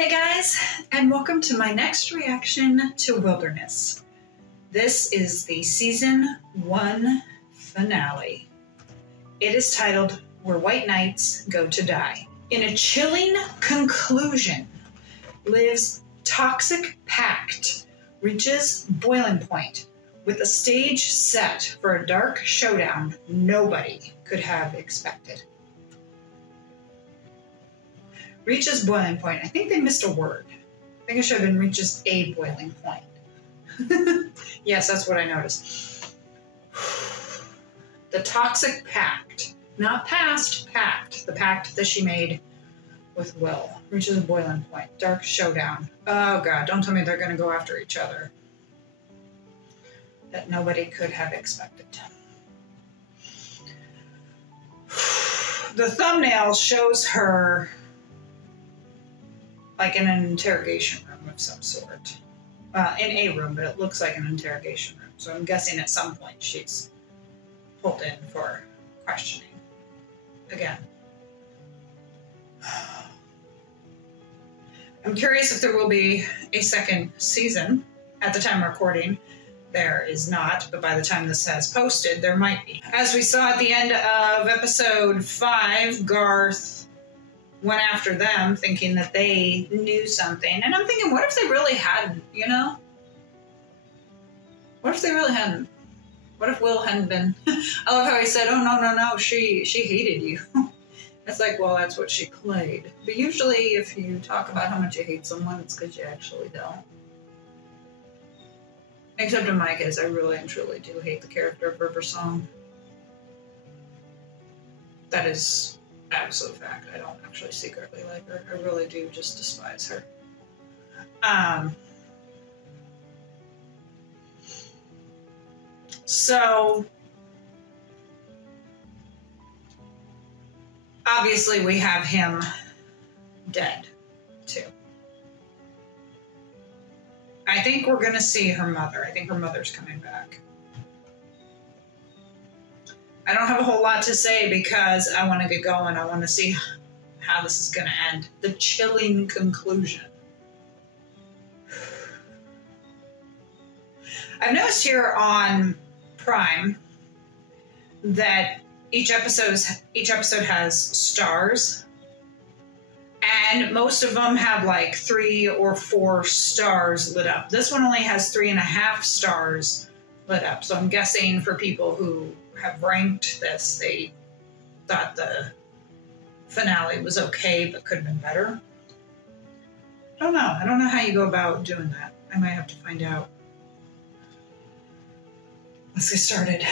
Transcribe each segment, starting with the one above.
Hey guys, and welcome to my next reaction to Wilderness. This is the Season 1 finale. It is titled, Where White Knights Go to Die. In a chilling conclusion, Liv's toxic pact reaches boiling point with a stage set for a dark showdown nobody could have expected. Reaches boiling point. I think they missed a word. I think it should have been reaches a boiling point. Yes, that's what I noticed. The toxic pact. Not past, pact. The pact that she made with Will. Reaches a boiling point. Dark showdown. Oh god, don't tell me they're going to go after each other. That nobody could have expected. The thumbnail shows her like in an interrogation room of some sort. Well, in a room, but it looks like an interrogation room. So I'm guessing at some point she's pulled in for questioning again. I'm curious if there will be a second season. At the time of recording, there is not, but by the time this has posted, there might be. As we saw at the end of episode 5, Garth went after them thinking that they knew something. And I'm thinking, what if they really hadn't, you know? What if they really hadn't? What if Will hadn't been? I love how he said, oh, no, she hated you. It's like, well, that's what she played. But usually if you talk about how much you hate someone, it's because you actually don't. Except in my case, I really and truly do hate the character of River Song. That is absolute fact. I don't actually secretly like her. I really do just despise her. So obviously we have him dead too. I think we're gonna see her mother. I think her mother's coming back. I don't have a whole lot to say because I want to get going. I want to see how this is going to end. The chilling conclusion. I've noticed here on Prime that each episode has stars, and most of them have like 3 or 4 stars lit up. This one only has 3.5 stars lit up. So I'm guessing for people who have ranked this, they thought the finale was okay, but could have been better. I don't know. I don't know how you go about doing that. I might have to find out. Let's get started.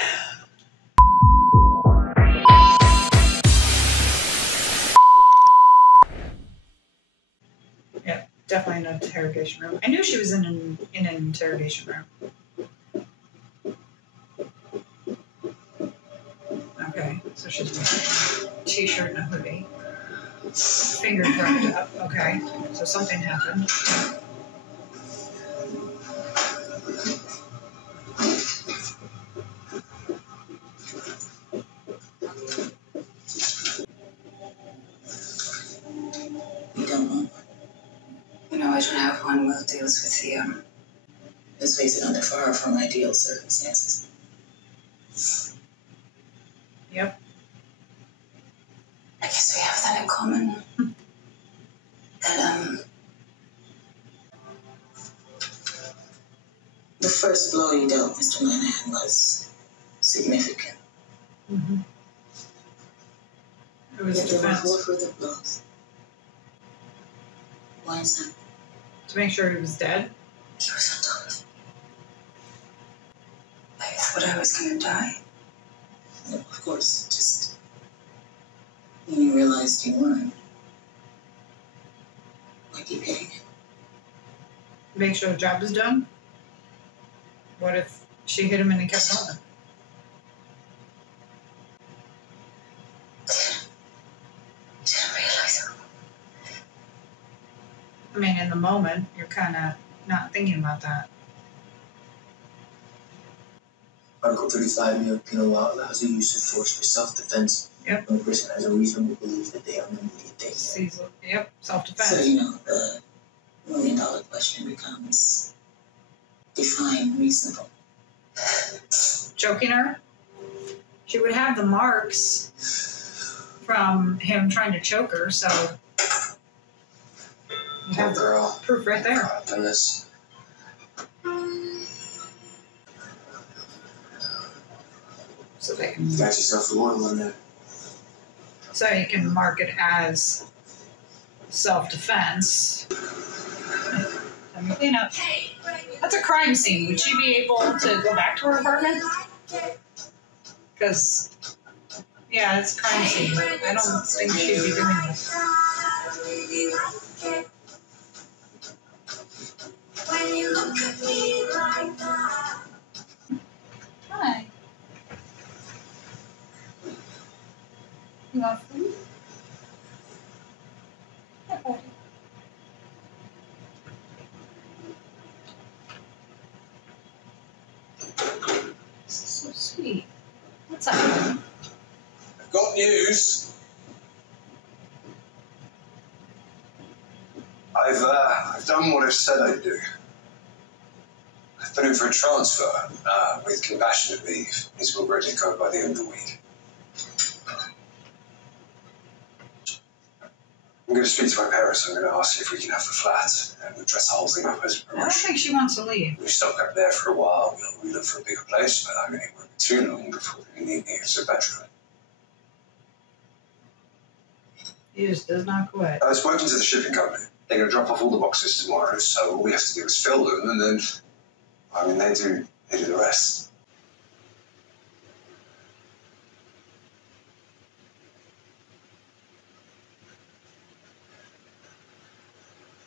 Yeah, definitely an interrogation room. I knew she was in an interrogation room. Okay, so she's wearing a t-shirt and a hoodie. Finger cropped up. Okay, so something happened. We don't know. You know, I don't know how Will deals with the, let's face it, under far from ideal circumstances. Yep. I guess we have that in common. That, the first blow you dealt Mr. Moynihan was significant. Mm-hmm. It was there were defense. 4 further blows. Why is that? To make sure he was dead? He was on top of me. I thought I was going to die. No, of course, just when you realized you weren't. Why keep hitting it? Make sure the job is done? What if she hit him and he kept going? Didn't realize it. I mean, in the moment, you're kind of not thinking about that. Article 35 of the Penal Law allows the use of force for self-defense Yep. when a person has a reasonable belief that they are in immediate danger. Yep, self-defense. So, you know, million-dollar question becomes, define reasonable. Choking her? She would have the marks from him trying to choke her, so you have the girl. proof right there. I've done this. So they can, You got yourself a loyal one there. so you can mark it as self-defense. Let me clean up. That's a crime scene. Would she be able to go back to her apartment? Because, yeah, it's a crime scene. I don't think she'd be doing this. When you look at me like that. Hi. You want food? Yeah, buddy. This is so sweet. What's up? I've got news. I've done what I said I'd do. I've put in for a transfer with compassionate leave. He's will ready to go by the end of the week. I'm going to speak to my parents. I'm going to ask if we can have the flat and we'll dress the whole thing up as a I don't promotion. think she wants to leave. We stuck up there for a while. We look for a bigger place, but I mean, it won't be too long before we need me as a bedroom. He just does not quit. I was spoken to the shipping company. They're going to drop off all the boxes tomorrow, so all we have to do is fill them, and then, I mean, they do the rest.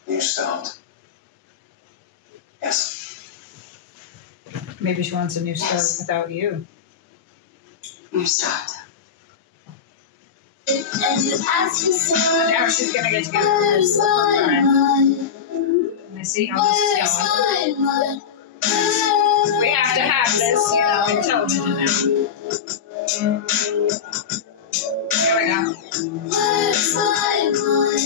New start. Yes. Maybe she wants a new start Yes. without you. New start. Now she's gonna get together with her friend. And I see how this is going. We have to have this, you know, in television now. Here we go. Where's my mind?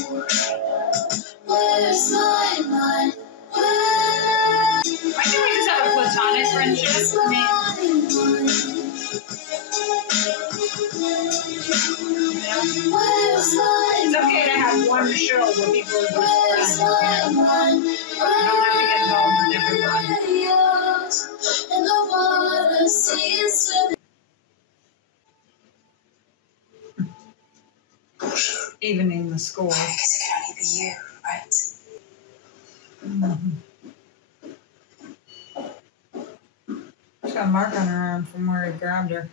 Where's my mind? Why can't we just have a platonic friendship? I mean, it's okay to have one show where people are just friends. You know? You don't have to get involved with everyone. Bullshit. Even in the school. Because it can only be you, right? She's got a mark on her arm from where he grabbed her.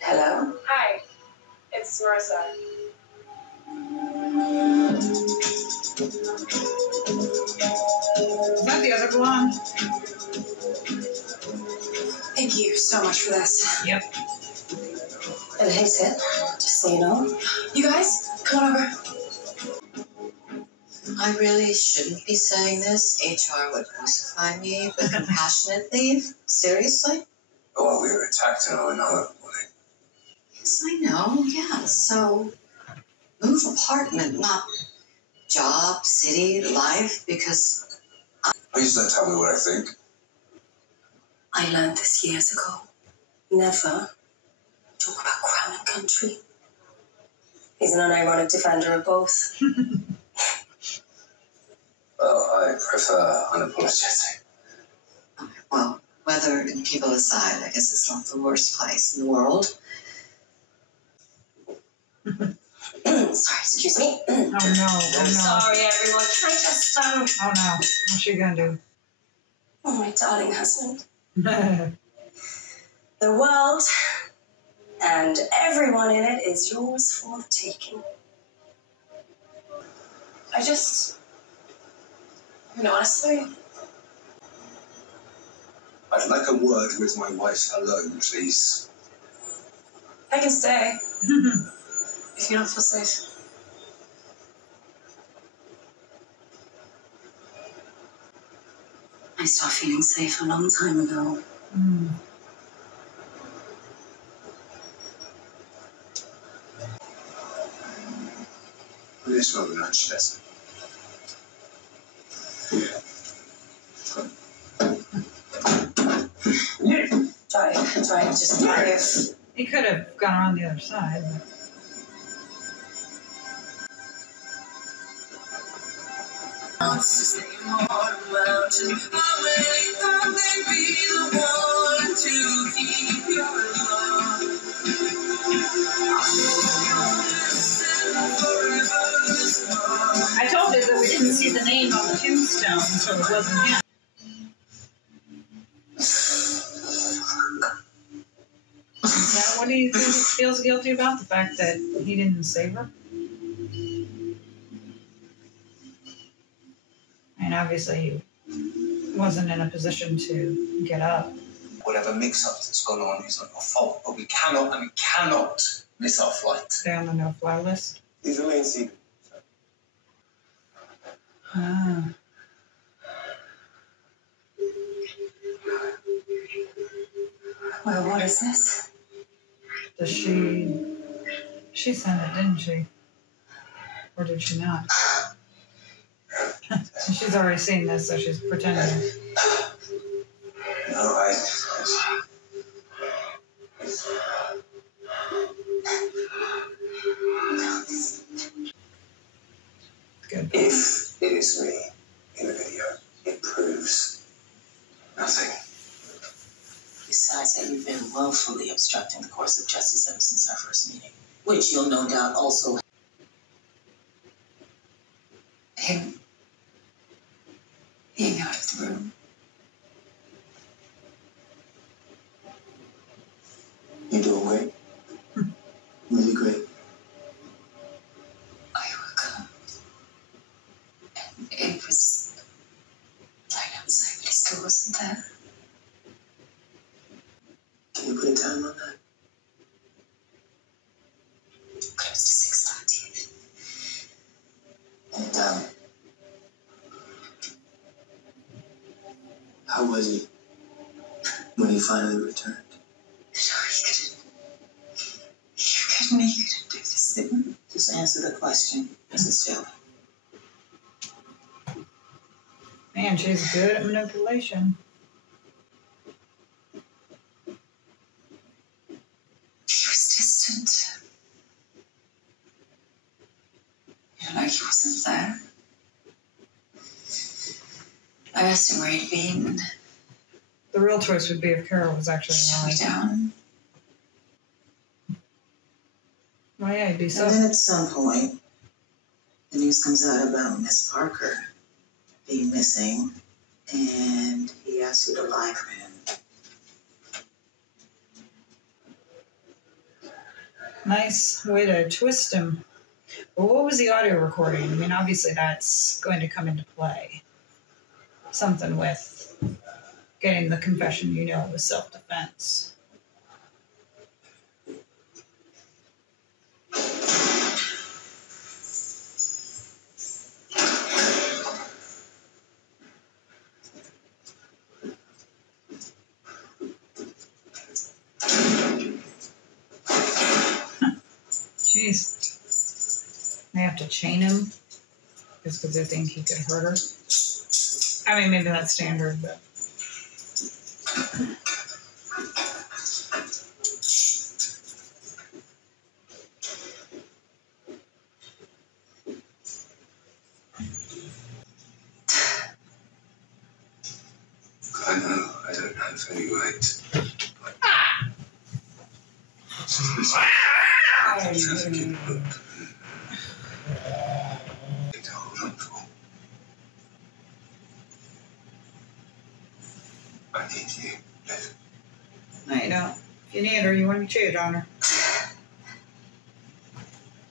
Hello? Hi, it's Marissa. Is that the other blonde? Thank you so much for this. Yep. And hey, Sid, just so you know, you guys, come on over. I really shouldn't be saying this. HR would crucify me, but compassionate leave? Seriously? Oh, we were attacked in our morning. Yes, I know. Yeah, so move apartment, not job, city, life, because Please don't tell me what I think. I learned this years ago. Never talk about crown and country. He's an unironic defender of both. Well, I prefer unapologetic. well, weather and people aside, I guess it's not the worst place in the world. Sorry, excuse me. Oh no, oh Sorry, everyone. Can I just, no. Oh no. What's she gonna do? Oh, my darling husband. The world and everyone in it is yours for the taking. Honestly, I'd like a word with my wife alone, please. I can stay if you don't feel safe. I stopped feeling safe a long time ago. Mm. This moment, Aunt Shasta. Drive, just drive. He could have gone around the other side. But... I told you that we didn't see the name on the tombstone, so it wasn't him. Is that what he feels guilty about? The fact that he didn't save her? And obviously he wasn't in a position to get up. Whatever mix-up that's gone on is not your fault, but we cannot miss our flight. Stay on the no-fly list. He's a main secret. Ah. Well, what is this? Does she sent it, didn't she? Or did she not? She's already seen this, so she's pretending. No, Good. If it is me in the video, it proves nothing. Besides that, you've been willfully obstructing the course of justice ever since our first meeting, which you'll no doubt also. Him being out of the room. You're doing great. Really great. I woke up and it was light outside, but he still wasn't there. Can you put a time on that? Close to 6:30. And, how was he when he finally returned? No, he couldn't do this thing. Just answer the question, Mrs. Shelby. Man, she's good at manipulation. He was distant. Like he wasn't there. I asked him where he'd been. The real twist would be if Carol was actually Shut me alive. down. Well, yeah, he'd be so. And then at some point, the news comes out about Miss Parker being missing, and he asks you to lie for him. Nice way to twist him. But what was the audio recording? I mean, obviously that's going to come into play. Something with getting the confession, you know, was self-defense. Jeez. They have to chain him just because they think he could hurt her. I mean, maybe that's standard, but. I know I don't have any right. Trafficking book. To hold on for. I need you, Liv. No, you don't. If you need her, you want to cheat on her.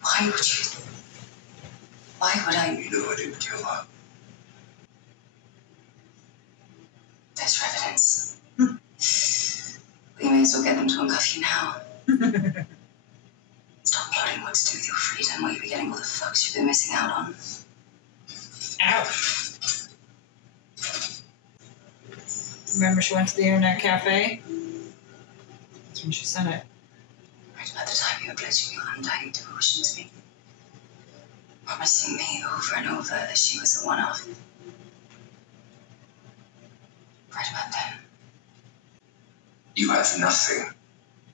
Why would you? Why would I? You know I didn't kill her. There's evidence. We may as well get them to uncuff you now. Stop plotting what to do with your freedom while you be getting all the fucks you've been missing out on. Ouch. Remember she went to the internet cafe? That's when she sent it. Right about the time you were pledging your undying devotion to me. Promising me over and over that she was a one-off. have nothing.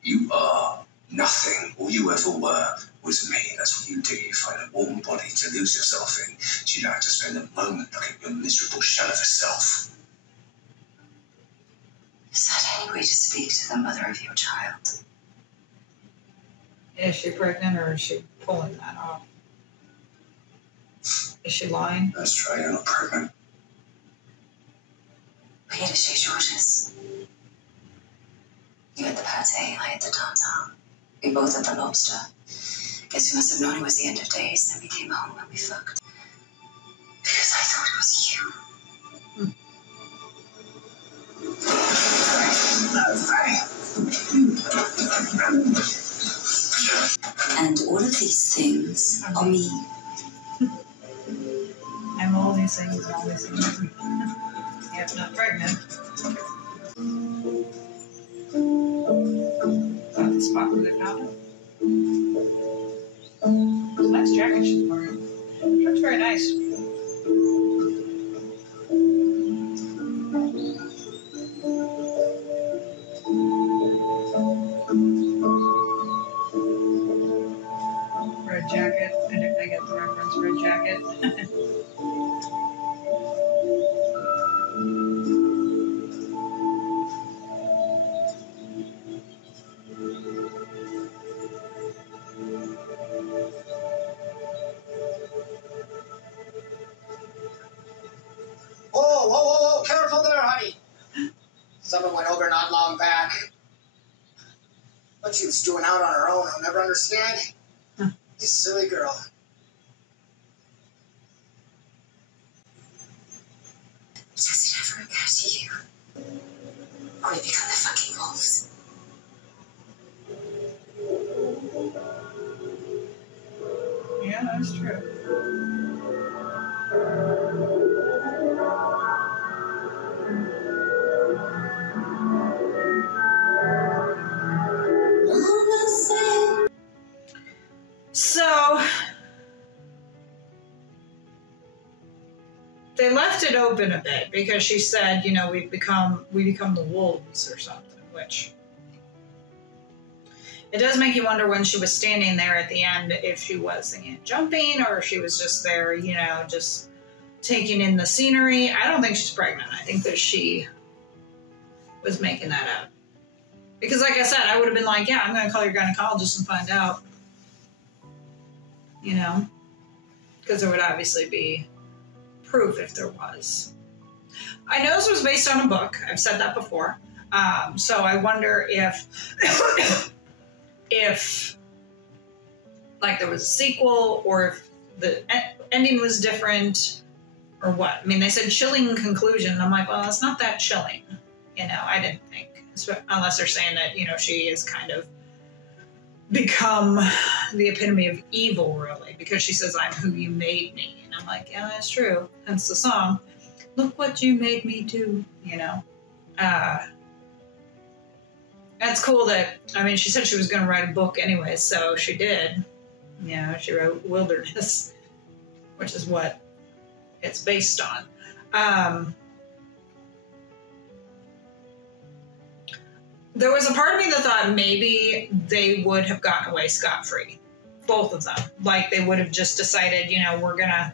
You are nothing. All you ever were was me. That's what you do. You find a warm body to lose yourself in, so you don't have to spend a moment looking at your miserable shell of a self. Is that any way to speak to the mother of your child? Is she pregnant or is she pulling that off? Is she lying? That's right, you're not pregnant. We had to shake George's. You had the pate, I had the tartare. We both had the lobster. Guess we must have known it was the end of days. Then we came home and we fucked. Because I thought it was you. And all of these things are me. I'm all these things, all these things. Yep, not pregnant. Is that the spot where they found it? It's a nice jacket she's wearing. She looks very nice. Red jacket. I get the reference, red jacket. Whoa, whoa, whoa, whoa, careful there, honey. Someone went over not long back. What she was doing out on her own, I'll never understand. You silly girl. Does it ever occur to you? We become the fucking wolves. Yeah, that's true. So they left it open a bit because she said, you know, we become the wolves or something, which it does make you wonder when she was standing there at the end if she was thinking of jumping or if she was just there, you know, just taking in the scenery. I don't think she's pregnant. I think that she was making that up. Because like I said, I would have been like, yeah, I'm going to call your gynecologist and find out. You know? Because there would obviously be proof if there was. I know this was based on a book. I've said that before. So I wonder if like there was a sequel or if the ending was different or what. I mean, they said chilling conclusion. I'm like, well, it's not that chilling. You know, I didn't think. Unless they're saying that, you know, she is kind of become the epitome of evil, really, because she says, I'm who you made me. And I'm like, yeah, that's true. Hence the song, look what you made me do, you know. That's cool that, I mean, she said she was going to write a book anyway, so she did. You know, she wrote Wilderness, which is what it's based on. There was a part of me that thought maybe they would have gotten away scot-free. Both of them. Like, they would have just decided, you know, we're going to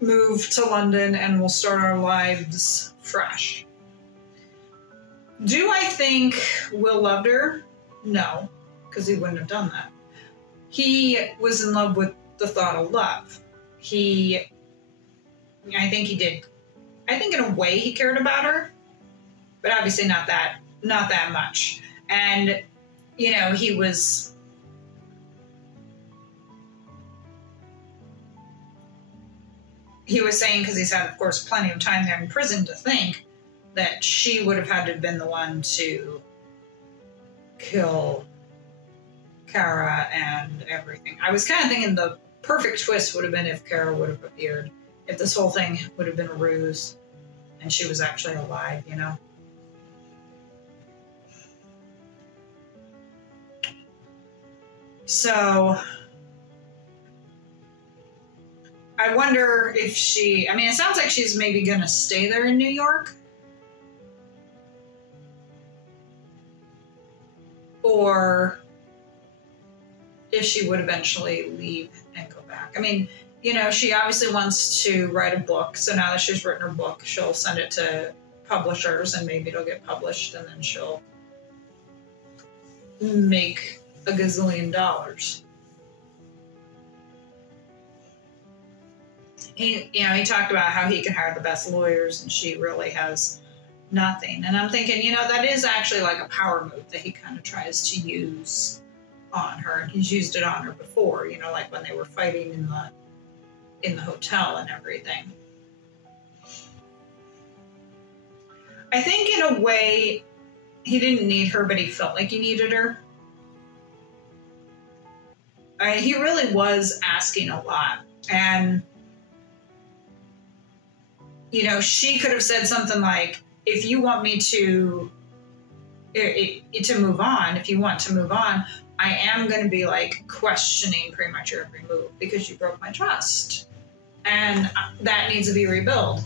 move to London and we'll start our lives fresh. Do I think Will loved her? No, because he wouldn't have done that. He was in love with the thought of love. I think he did. I think in a way he cared about her. But obviously not that much. And, you know, he was saying, because he's had, of course, plenty of time there in prison to think that she would have had to have been the one to kill Kara and everything. I was kind of thinking the perfect twist would have been if Kara would have appeared, if this whole thing would have been a ruse and she was actually alive, you know? So I wonder if I mean, it sounds like she's maybe going to stay there in New York. or if she would eventually leave and go back. I mean, you know, she obviously wants to write a book. So now that she's written her book, she'll send it to publishers and maybe it'll get published and then she'll make a gazillion dollars. He talked about how he can hire the best lawyers and she really has nothing. And I'm thinking, you know, that is actually like a power move that he kind of tries to use on her. And he's used it on her before, you know, like when they were fighting in the hotel and everything. I think in a way he didn't need her, but he felt like he needed her. He really was asking a lot. And, you know, she could have said something like, if you want me to move on, if you want to move on, I am going to be like questioning pretty much your every move because you broke my trust. And that needs to be rebuilt.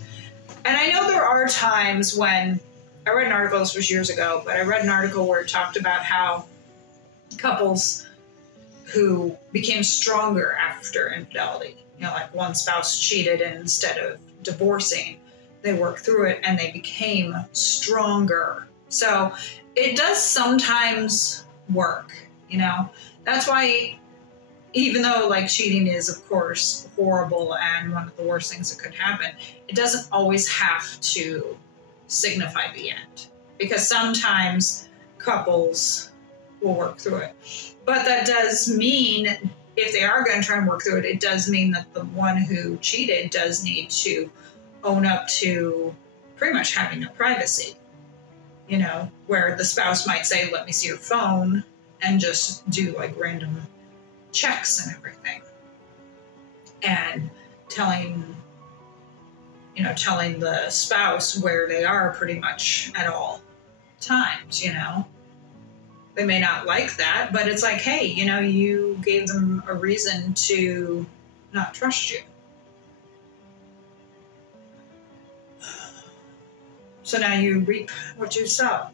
And I know there are times when, I read an article, this was years ago, but I read an article where it talked about how couples who became stronger after infidelity, you know, like one spouse cheated and instead of divorcing, they worked through it and they became stronger. So it does sometimes work, you know. That's why, even though like cheating is of course horrible and one of the worst things that could happen, it doesn't always have to signify the end, because sometimes couples will work through it. But that does mean, if they are going to try and work through it, it does mean that the one who cheated does need to own up to pretty much having no privacy, you know, where the spouse might say, let me see your phone, and just do like random checks and everything. And telling the spouse where they are pretty much at all times, you know. They may not like that, but it's like, hey, you know, you gave them a reason to not trust you. So now you reap what you sow.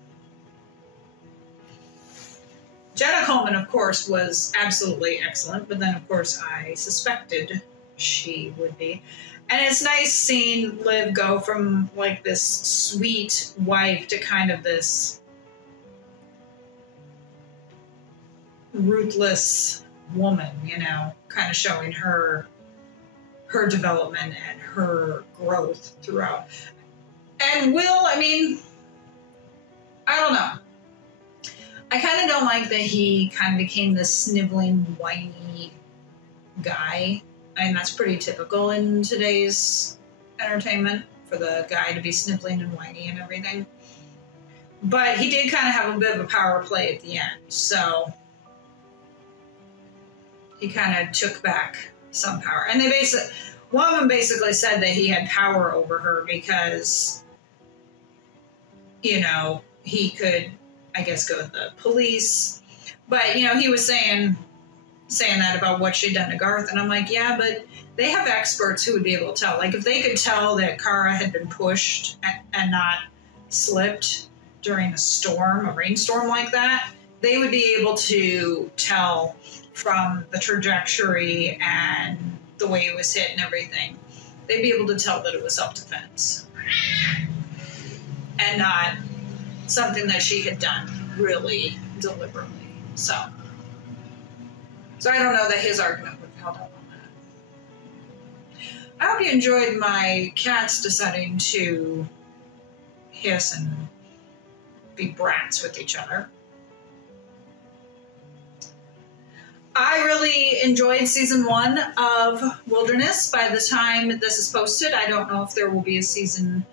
Jenna Coleman, of course, was absolutely excellent, but then, of course, I suspected she would be. And it's nice seeing Liv go from, like, this sweet wife to kind of this ruthless woman, you know, kind of showing her development and her growth throughout. And Will, I mean, I don't know. I kind of don't like that he kind of became this sniveling, whiny guy. I mean, that's pretty typical in today's entertainment, for the guy to be sniveling and whiny and everything. But he did kind of have a bit of a power play at the end, so he kind of took back some power. And one of them basically said that he had power over her because, you know, he could, I guess, go to the police. But, you know, he was saying that about what she'd done to Garth. And I'm like, yeah, but they have experts who would be able to tell. Like, if they could tell that Kara had been pushed and not slipped during a rainstorm like that, they would be able to tell from the trajectory and the way it was hit and everything. They'd be able to tell that it was self-defense and not something that she had done really deliberately. So I don't know that his argument would have held up on that. I hope you enjoyed my cats deciding to hiss and be brats with each other. I really enjoyed season 1 of Wilderness. By the time this is posted, I don't know if there will be a season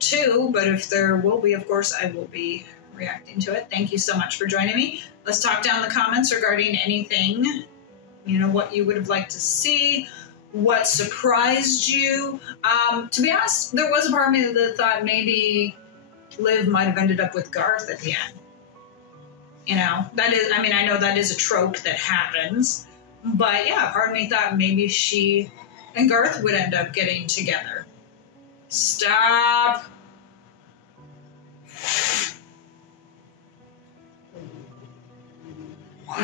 2, but if there will be, of course, I will be reacting to it. Thank you so much for joining me. Let's talk down in the comments regarding anything, you know, what you would have liked to see, what surprised you. To be honest, there was a part of me that thought maybe Liv might have ended up with Garth at the end. You know, that is, I mean, I know that is a trope that happens, but yeah, part of me thought maybe she and Garth would end up getting together. Stop. You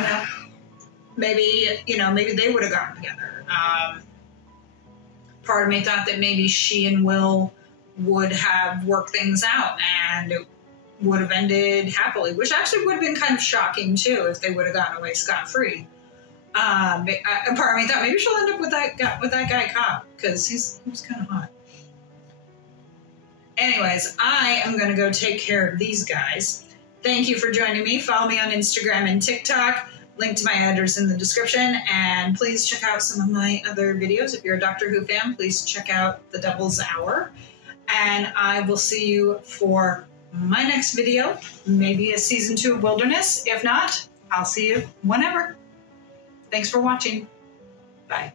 know, maybe they would have gotten together. Part of me thought that maybe she and Will would have worked things out and it would have ended happily, which actually would have been kind of shocking too if they would have gotten away scot-free. Part of me thought maybe she'll end up with that guy cop because he was kind of hot. Anyways, I am going to go take care of these guys. Thank you for joining me. Follow me on Instagram and TikTok. Link to my address in the description. And please check out some of my other videos. If you're a Doctor Who fan, please check out The Devil's Hour. And I will see you for my next video. Maybe a season 2 of Wilderness. If not, I'll see you whenever. Thanks for watching. Bye.